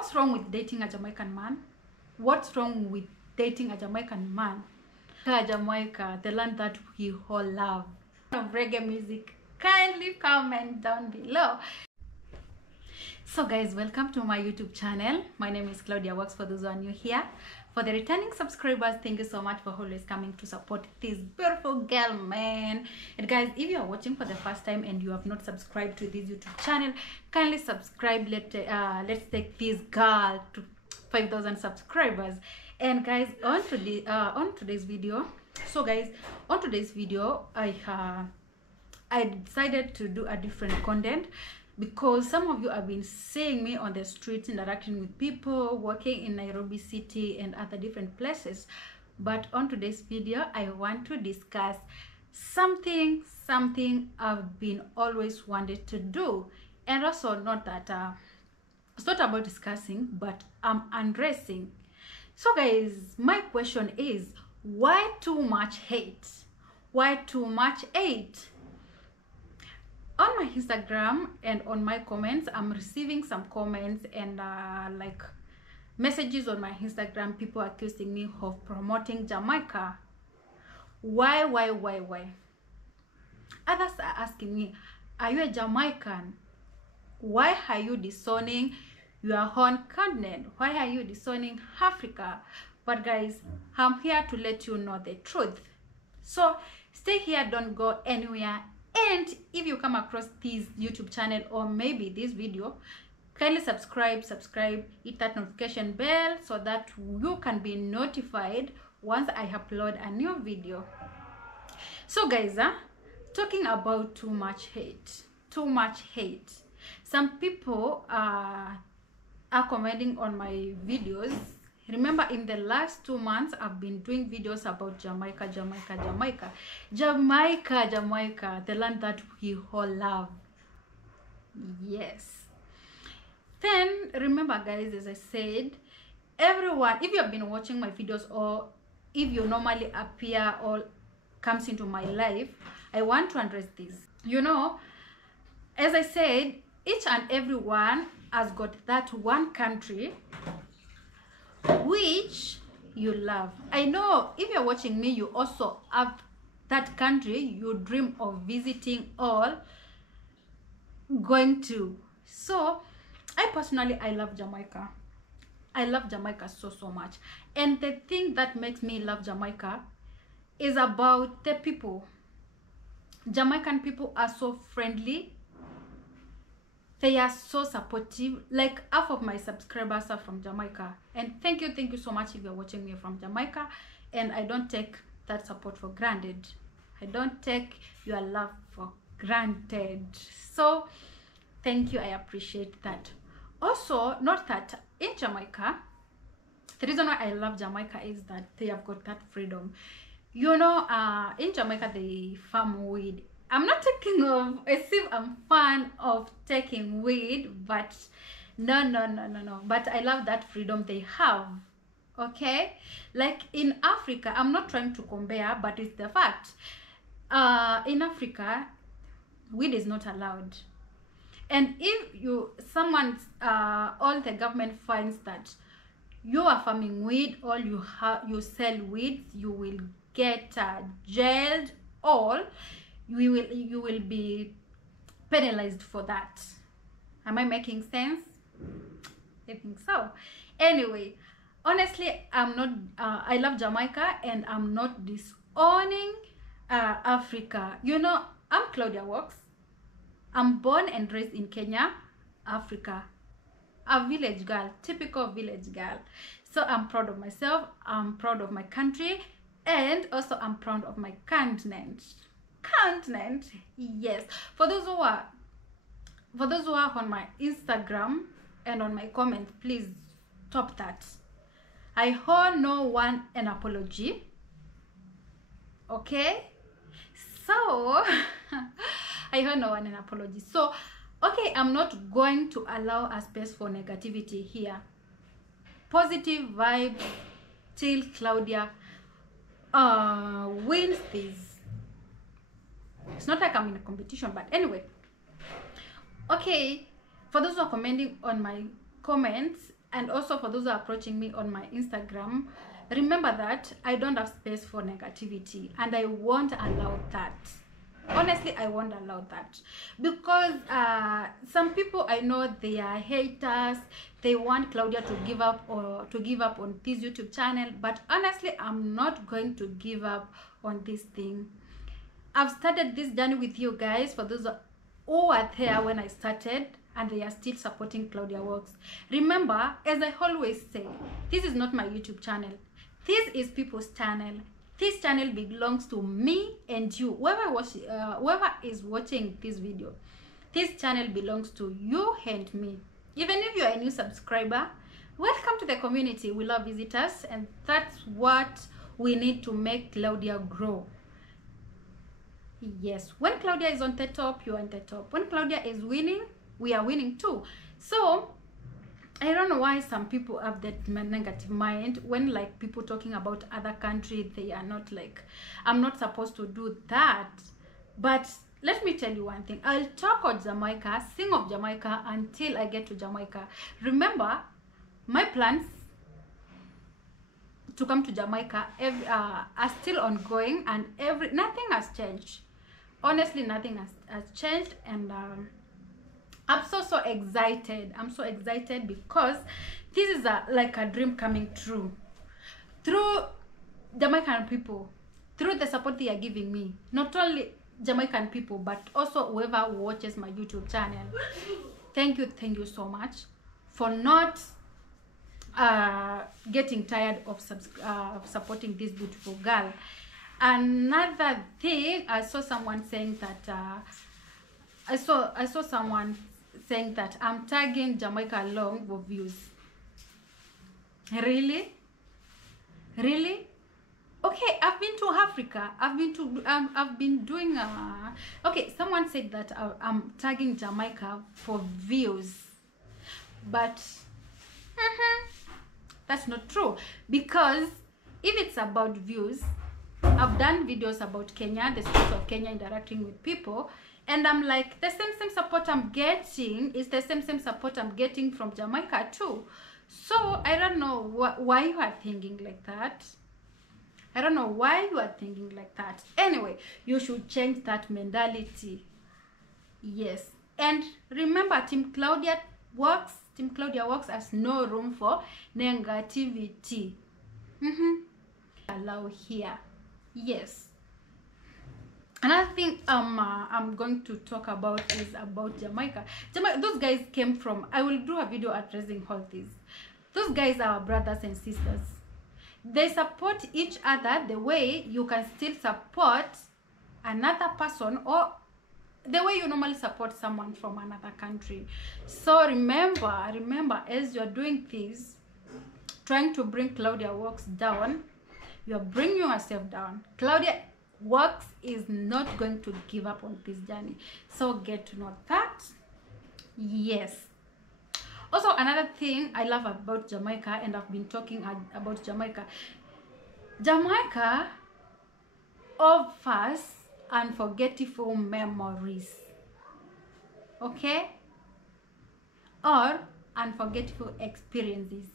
What's wrong with dating a Jamaican man? What's wrong with dating a Jamaican man? Jamaica, the land that we all love. Of reggae music, kindly comment down below. So guys, welcome to my YouTube channel. My name is Claudia Works, for those who are new here. For the returning subscribers, thank you so much for always coming to support this beautiful girl, man. And guys, if you are watching for the first time and you have not subscribed to this YouTube channel, kindly subscribe. Let's take this girl to 5,000 subscribers. And guys, on today's video, I decided to do a different content, because some of you have been seeing me on the streets interacting with people, working in Nairobi city and other different places. But on today's video, I want to discuss something I've been always wanted to do. And also, not that it's not about discussing, but I'm addressing. So guys, my question is, why too much hate? Why too much hate? On my Instagram and on my comments, I'm receiving some comments and like messages on my Instagram, people accusing me of promoting Jamaica. Why? Others are asking me, are you a Jamaican? Why are you disowning your own continent? Why are you disowning Africa? But guys, I'm here to let you know the truth. So stay here, don't go anywhere. And if you come across this YouTube channel or maybe this video, kindly subscribe, hit that notification bell so that you can be notified once I upload a new video. So guys, talking about too much hate. Some people are commenting on my videos. Remember, in the last 2 months, I've been doing videos about Jamaica, the land that we all love. Yes. Then, remember guys, as I said, everyone, if you have been watching my videos or if you normally appear or comes into my life, I want to address this. You know, as I said, each and everyone has got that one country which you love. I know if you're watching me, you also have that country you dream of visiting or going to. So I personally, I love Jamaica. I love Jamaica so much. And the thing that makes me love Jamaica is about the people. Jamaican people are so friendly. They are so supportive. Like, half of my subscribers are from Jamaica. And thank you so much if you're watching me from Jamaica. And I don't take that support for granted. I don't take your love for granted. So, thank you. I appreciate that. Also, not that in Jamaica, the reason why I love Jamaica is that they have got that freedom. You know, in Jamaica, they farm weed. I'm not taking of as if I'm fan of taking weed, but no. But I love that freedom they have. Okay, like in Africa, I'm not trying to compare, but it's the fact. In Africa, weed is not allowed, and if all the government finds that you are farming weed or you sell weed, you will get jailed or you will be penalized for that. Am I making sense? I think so. Anyway, honestly, I'm not I love Jamaica and I'm not disowning Africa. You know, I'm Claudia Works. I'm born and raised in Kenya, Africa. A village girl, typical village girl. So I'm proud of myself, I'm proud of my country, and also I'm proud of my continent. Yes. For those who are on my Instagram and on my comments, please stop that. I owe no one an apology. Okay, so I owe no one an apology. So okay, I'm not going to allow a space for negativity here. Positive vibes till Claudia wins this. It's not like I'm in a competition, but anyway. Okay, for those who are commenting on my comments, and also for those who are approaching me on my Instagram, remember that I don't have space for negativity, and I won't allow that. Honestly, I won't allow that, because some people I know, they are haters. They want Claudia to give up, or to give up on this YouTube channel, but honestly, I'm not going to give up on this thing. I've started this journey with you guys, for those who were there when I started, and they are still supporting Claudia Works. Remember, as I always say, this is not my YouTube channel. This is people's channel. This channel belongs to me and you. Whoever is watching this video, this channel belongs to you and me. Even if you are a new subscriber, welcome to the community. We love visitors, and that's what we need to make Claudia grow. Yes, when Claudia is on the top, you are on the top. When Claudia is winning, we are winning too. So I don't know why some people have that negative mind when, like, people talking about other countries. They are not like, I'm not supposed to do that. But let me tell you one thing. I'll talk of Jamaica, sing of Jamaica until I get to Jamaica. Remember, my plans to come to Jamaica are still ongoing, and nothing has changed. Honestly, nothing has changed, and I'm so excited. I'm so excited because this is like a dream coming true. Through Jamaican people, through the support they are giving me, not only Jamaican people, but also whoever watches my YouTube channel. Thank you so much for not getting tired of supporting this beautiful girl. Another thing, I saw someone saying that I saw someone saying that I'm tagging Jamaica along for views. Really? Okay, I've been to Africa. I've been doing okay, someone said that I'm tagging Jamaica for views, but that's not true, because if it's about views, I've done videos about Kenya, the streets of Kenya, interacting with people, and I'm like, the same support I'm getting is the same support I'm getting from Jamaica too. So I don't know why you are thinking like that. I don't know why you are thinking like that. Anyway, you should change that mentality. Yes, and remember, Team Claudia Works has no room for negativity. Allow here. Yes. Another thing I'm going to talk about is about Jamaica. Those guys came from, I will do a video addressing all this. Those guys are our brothers and sisters. They support each other the way you can still support another person, or the way you normally support someone from another country. So remember, as you're doing this, trying to bring Claudia Works down, you're bringing yourself down. Claudia Works is not going to give up on this journey. So get to know that. Yes. Also, another thing I love about Jamaica, and I've been talking about Jamaica. Jamaica offers unforgettable memories. Okay? Or unforgettable experiences.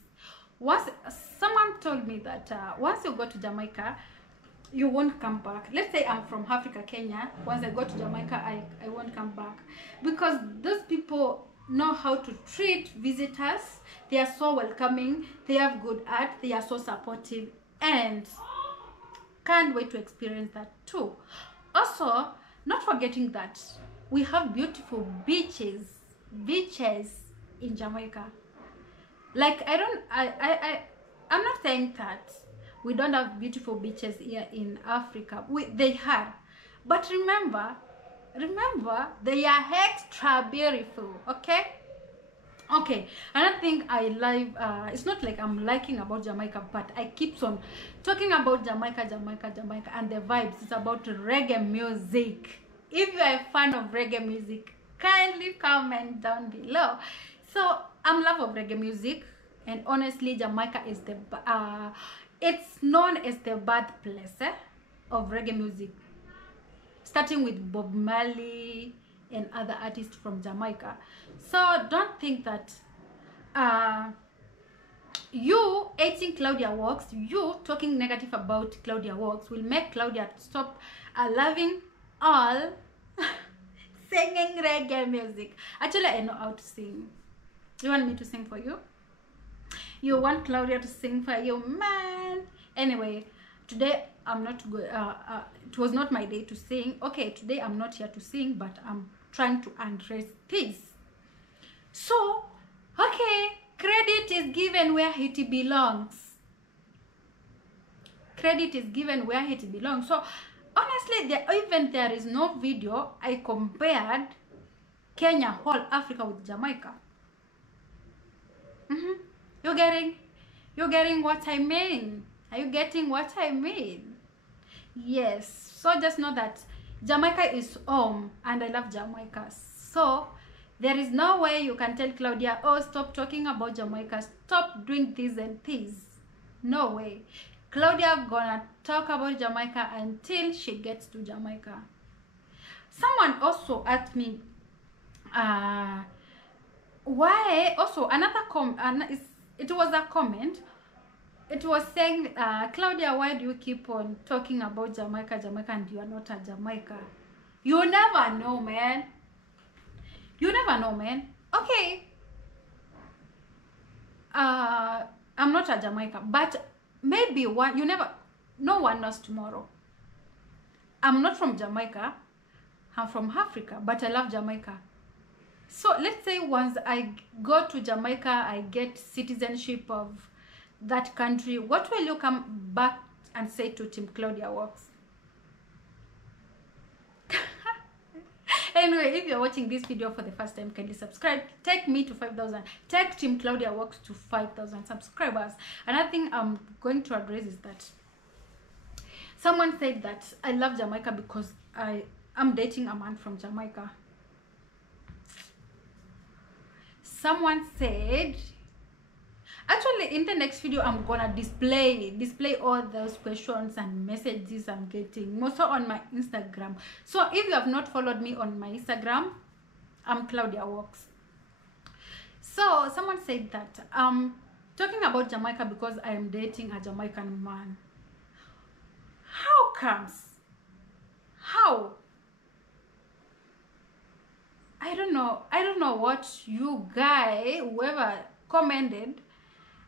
Someone told me that once you go to Jamaica, you won't come back. Let's say I'm from Africa, Kenya. Once I go to Jamaica, I won't come back, because those people know how to treat visitors. They are so welcoming, they have good art, they are so supportive, and can't wait to experience that too. Also, not forgetting that we have beautiful beaches in Jamaica. Like, I'm not saying that we don't have beautiful beaches here in Africa. They are, but remember, they are extra beautiful. Okay, another thing I like, it's not like I'm liking about Jamaica, but I keep on talking about Jamaica, and the vibes. It's about reggae music. If you are a fan of reggae music, kindly comment down below. So I'm love of reggae music, and honestly, Jamaica is it's known as the birthplace of reggae music, starting with Bob Marley and other artists from Jamaica. So don't think that you hating Claudia Walks, you talking negative about Claudia Walks will make Claudia stop loving all singing reggae music. Actually, I know how to sing. You want me to sing for you? You want Claudia to sing for you, man? Anyway, today I'm not good. It was not my day to sing. Okay, today I'm not here to sing, but I'm trying to address this. So, okay, credit is given where it belongs. Credit is given where it belongs. So, honestly, even there is no video, I compared Kenya, whole Africa with Jamaica. You're getting what I mean? Are you getting what I mean? Yes. So just know that Jamaica is home, and I love Jamaica. So there is no way you can tell Claudia, oh, stop talking about Jamaica, stop doing this and this. No way. Claudia gonna talk about Jamaica until she gets to Jamaica. Someone also asked me, why? Also, it was a comment. It was saying, Claudia, why do you keep on talking about Jamaica, and you are not a Jamaica? You never know, man. You never know, man. Okay. I'm not a Jamaica, but maybe no one knows tomorrow. I'm not from Jamaica. I'm from Africa, but I love Jamaica. So let's say once I go to Jamaica, I get citizenship of that country. What will you come back and say to Team Claudia Walks? Anyway, if you're watching this video for the first time, kindly subscribe. Take me to 5,000. Take Team Claudia Walks to 5,000 subscribers. Another thing I'm going to address is that someone said that I love Jamaica because I'm dating a man from Jamaica. Someone said, actually in the next video I'm gonna display all those questions and messages I'm getting, also on my Instagram. So if you have not followed me on my Instagram, I'm Claudia Walks. So someone said that talking about Jamaica because I am dating a Jamaican man. How comes? How? I don't know what you guy, whoever commented,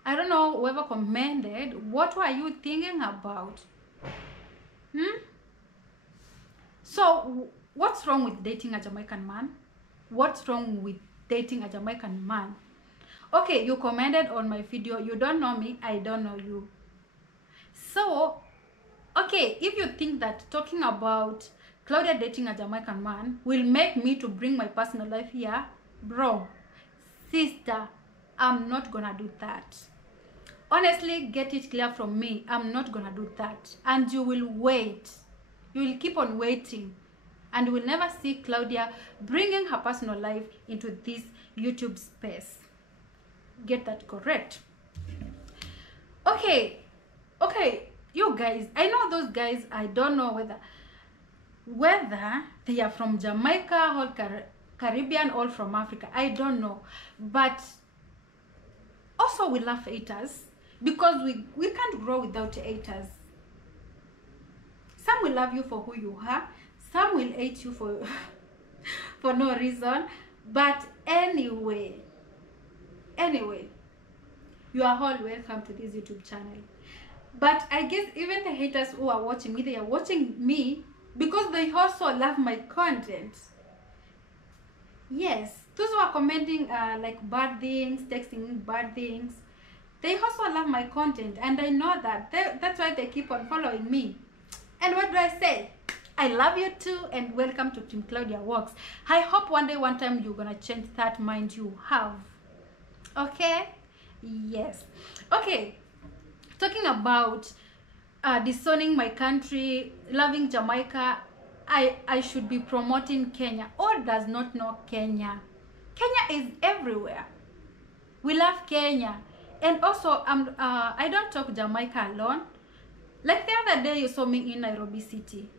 I don't know whoever commented, what were you thinking about? So what's wrong with dating a Jamaican man? What's wrong with dating a Jamaican man? Okay, you commented on my video, you don't know me, I don't know you. So okay, if you think that talking about Claudia dating a Jamaican man will make me to bring my personal life here, bro, sister, I'm not gonna do that. Honestly, get it clear from me, I'm not gonna do that. And you will wait. You will keep on waiting. And you will never see Claudia bringing her personal life into this YouTube space. Get that correct. Okay, you guys, I know those guys, I don't know whether they are from Jamaica or Caribbean or from Africa, I don't know. But also we love haters because we can't grow without haters. Some will love you for who you are, some will hate you for for no reason. But anyway, you are all welcome to this YouTube channel. But I guess even the haters who are watching me, they are watching me because they also love my content. Yes, those who are commenting like bad things, texting bad things, they also love my content, and I know that. That's why they keep on following me. And what do I say? I love you too, and welcome to Team Claudia Walks. I hope one day, one time, you're gonna change that mind you have. Okay? Yes. Okay. Talking about disowning my country, loving Jamaica, I should be promoting Kenya. Or does not know Kenya. Kenya is everywhere. We love Kenya. And also, I don't talk Jamaica alone. Like the other day, you saw me in Nairobi City.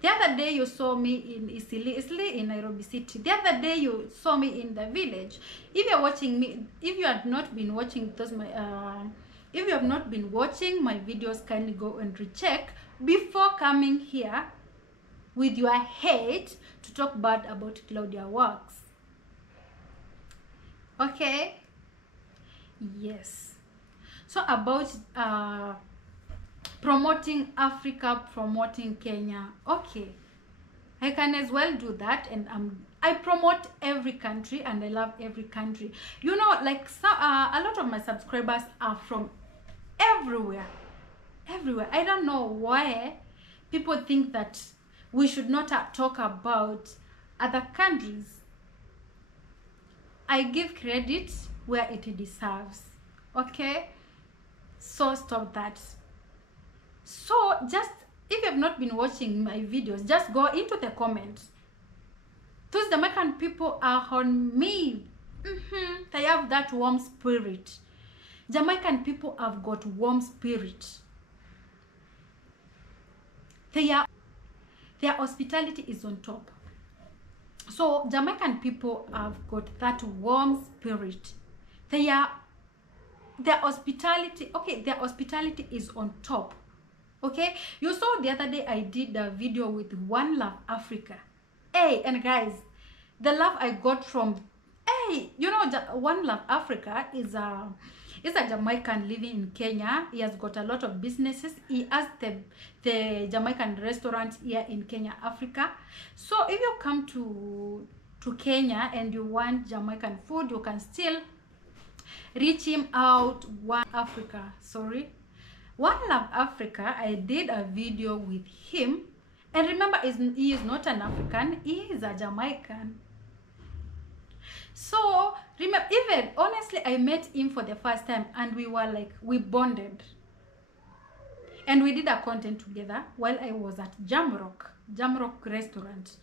The other day you saw me in Isili in Nairobi City. The other day you saw me in the village. If you're watching me, if you have not been watching if you have not been watching my videos, kindly go and recheck before coming here with your hate to talk bad about Claudia Works. Okay? Yes. So about promoting Africa, promoting Kenya. Okay, I can as well do that, and I promote every country and I love every country. You know, like a lot of my subscribers are from everywhere. I don't know why people think that we should not talk about other countries. I give credit where it deserves. Okay, so stop that. So just, if you have not been watching my videos, just go into the comments. Those Jamaican people are on me. They have that warm spirit. Jamaican people have got warm spirit. Their hospitality is on top. So Jamaican people have got that warm spirit. Their hospitality, okay, their hospitality is on top. Okay, you saw the other day I did a video with One Love Africa. Hey, and guys, the love I got from, hey, you know, One Love Africa is a Jamaican living in Kenya. He has got a lot of businesses. He has the Jamaican restaurant here in Kenya, Africa. So if you come to Kenya and you want Jamaican food, you can still reach him out. One Love Africa, I did a video with him, and remember, he is not an African, he is a Jamaican. So remember, even honestly, I met him for the first time and we were like, we bonded, and we did a content together while I was at Jamrock restaurant.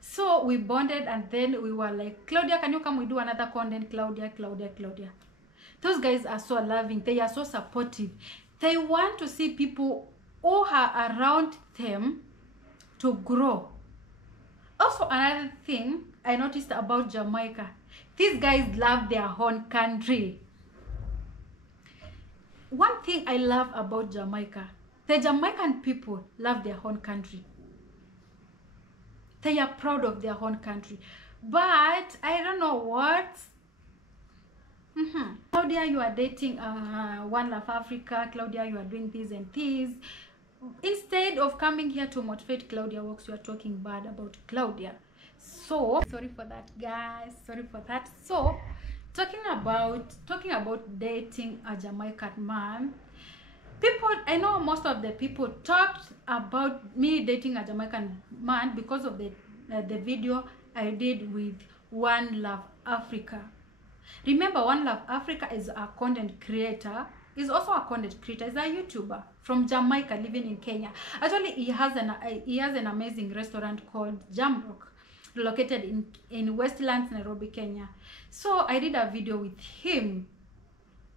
So we bonded, and then we were like, Claudia, can you come, we do another content? Claudia. Those guys are so loving. They are so supportive. They want to see people who are around them to grow. Also, another thing I noticed about Jamaica, these guys love their own country. One thing I love about Jamaica, the Jamaican people love their own country. They are proud of their own country. But I don't know what. Claudia, you are dating One Love Africa. Claudia, you are doing this and this. Instead of coming here to motivate Claudia Works, you are talking bad about Claudia. So sorry for that, guys. Sorry for that. So talking about dating a Jamaican man. People, I know most of the people talked about me dating a Jamaican man because of the video I did with One Love Africa. Remember, One Love Africa is a content creator. He's also a content creator. He's a YouTuber from Jamaica living in Kenya. Actually, he has an amazing restaurant called Jamrock, located in Westlands, Nairobi, Kenya. So I did a video with him,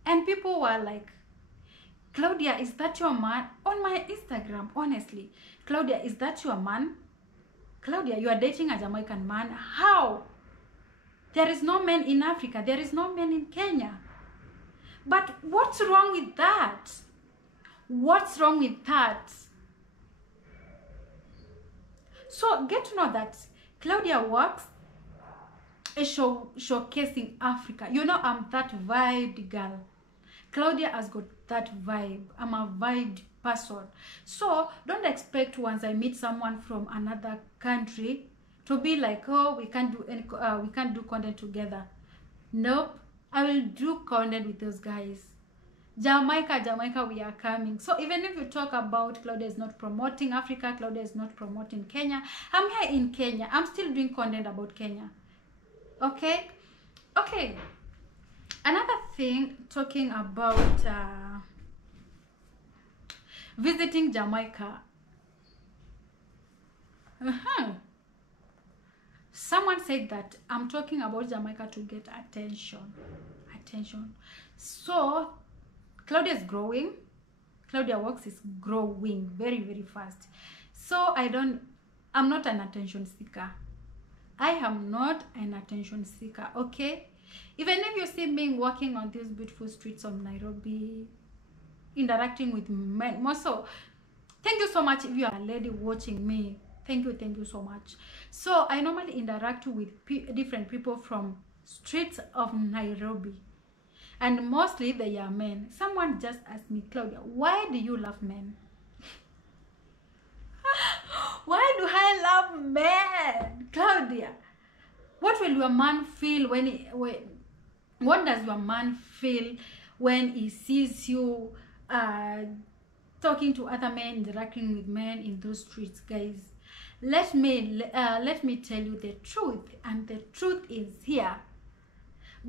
and people were like, Claudia, is that your man? On my Instagram, honestly, Claudia, is that your man? Claudia, you are dating a Jamaican man. How? There is no man in Africa. There is no man in Kenya. But what's wrong with that? What's wrong with that? So get to know that Claudia Works is showcasing Africa. You know, I'm that vibed girl. Claudia has got that vibe. I'm a vibed person. So don't expect once I meet someone from another country to be like, oh, we can't do content together. Nope, I will do content with those guys. Jamaica, we are coming. So even if you talk about Claudia is not promoting Africa, Claudia is not promoting Kenya, I'm here in Kenya. I'm still doing content about Kenya. Okay. Another thing, talking about visiting Jamaica. Someone said that I'm talking about Jamaica to get attention. So Claudia is growing. Claudia Works is growing very, very fast. So I'm not an attention seeker. I am not an attention seeker, okay? Even if you see me walking on these beautiful streets of Nairobi, interacting with men, more so, thank you so much if you are a lady watching me. Thank you so much. So I normally interact with different people from streets of Nairobi, and mostly they are men. Someone just asked me, Claudia, why do you love men? Why do I love men, Claudia? What will your man feel what does your man feel when he sees you talking to other men, interacting with men in those streets, guys? Let me tell you the truth, and the truth is here.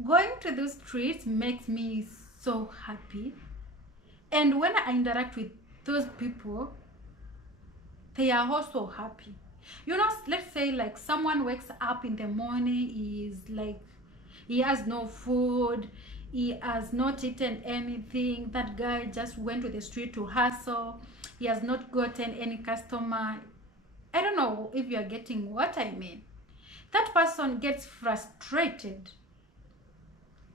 Going to those streets makes me so happy, and when I interact with those people, they are also happy. You know, let's say like someone wakes up in the morning, is like he has no food, he has not eaten anything. That guy just went to the street to hustle. He has not gotten any customer. I don't know if you are getting what I mean. That person gets frustrated,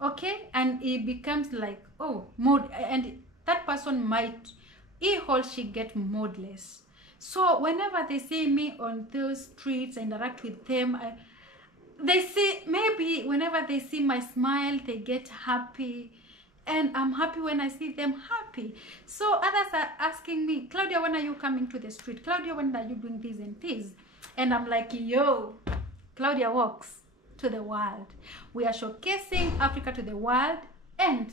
okay, and it becomes like, oh, mood, and that person he or she get moodless. So whenever they see me on those streets, I interact with them, maybe whenever they see my smile, they get happy, and I'm happy when I see them happy. So others are asking me, Claudia, when are you coming to the street? Claudia, when are you doing this and this? And I'm like, yo, Claudia walks to the world. We are showcasing Africa to the world, and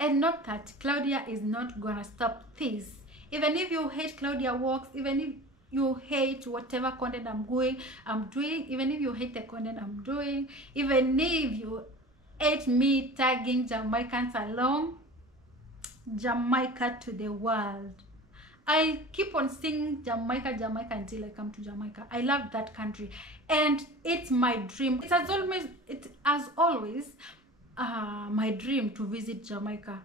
not that Claudia is not gonna stop this. Even if you hate Claudia Walks, even if you hate whatever content I'm doing, even if you hate the content I'm doing, even if you hate me tagging Jamaicans along, Jamaica to the world. I keep on singing Jamaica, Jamaica until I come to Jamaica. I love that country, and it's my dream. It has always my dream to visit Jamaica.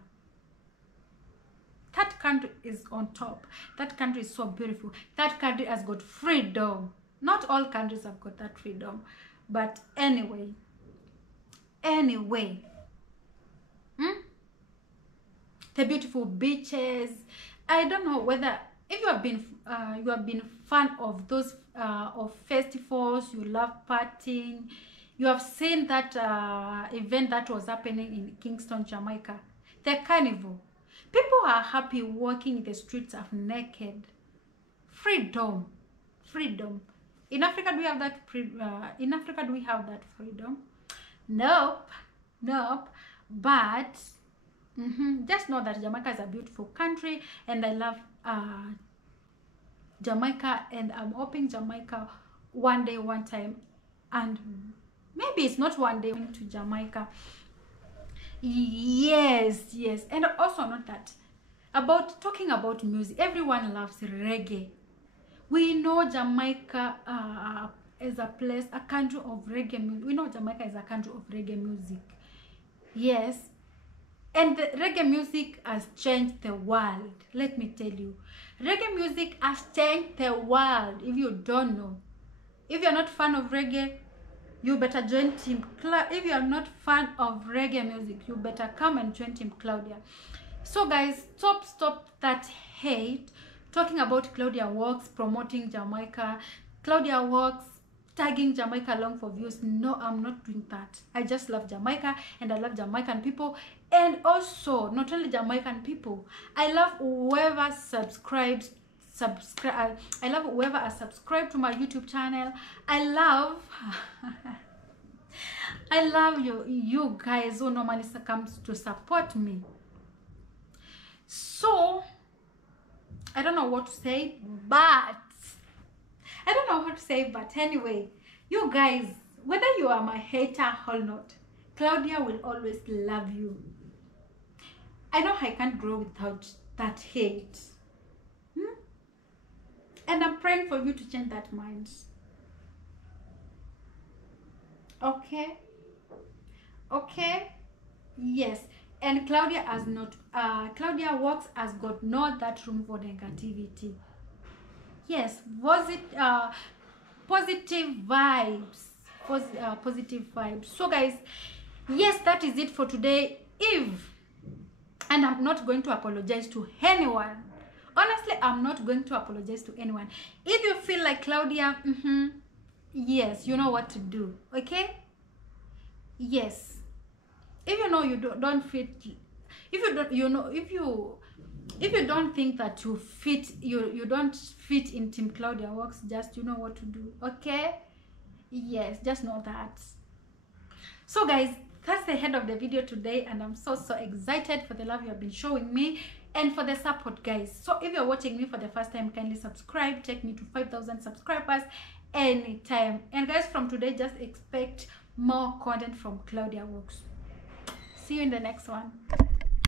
That country is on top. That country is so beautiful. That country has got freedom. Not all countries have got that freedom, but anyway, the beautiful beaches. I don't know whether if you have been fan of those of festivals, you love partying, you have seen that event that was happening in Kingston, Jamaica, the carnival. People are happy walking in the streets of naked. Freedom. In Africa, do we have that? In Africa, do we have that freedom? Nope. But just know that Jamaica is a beautiful country, and I love Jamaica, and I'm hoping Jamaica one day, one time, and maybe it's not one day, to Jamaica. Yes, and also not that. Talking about music, everyone loves reggae. We know Jamaica is a country of reggae music. We know Jamaica is a country of reggae music. Yes, and the reggae music has changed the world. Let me tell you, reggae music has changed the world. If you don't know, if you're not fan of reggae, you better join Team Claudia. If you are not fan of reggae music, you better come and join Team Claudia. So guys, stop that hate. Talking about Claudia Walks, promoting Jamaica, Claudia Walks, tagging Jamaica along for views. No, I'm not doing that. I just love Jamaica, and I love Jamaican people. And also, not only Jamaican people, I love whoever subscribes. I love whoever has subscribed to my YouTube channel. I love you guys who normally comes to support me. So I don't know what to say, but anyway, you guys, whether you are my hater or not, Claudia will always love you. I know I can't grow without that hate. And I'm praying for you to change that mind. Okay? Yes. And Claudia has not, Claudia Walks has got not that room for negativity. Yes, was it positive vibes, positive vibes. So guys, yes, that is it for today. And I'm not going to apologize to anyone. Honestly, I'm not going to apologize to anyone. If you feel like Claudia, yes, you know what to do. Okay, yes, if you know you don't fit, if you don't, you know, if you don't think that you fit, you don't fit in Team Claudia Works, just you know what to do. Okay, yes, just know that. So guys, that's the end of the video today, and I'm so excited for the love you have been showing me and for the support, guys. So if you're watching me for the first time, kindly subscribe. Take me to 5,000 subscribers anytime. And guys, from today, just expect more content from Claudia Works. See you in the next one.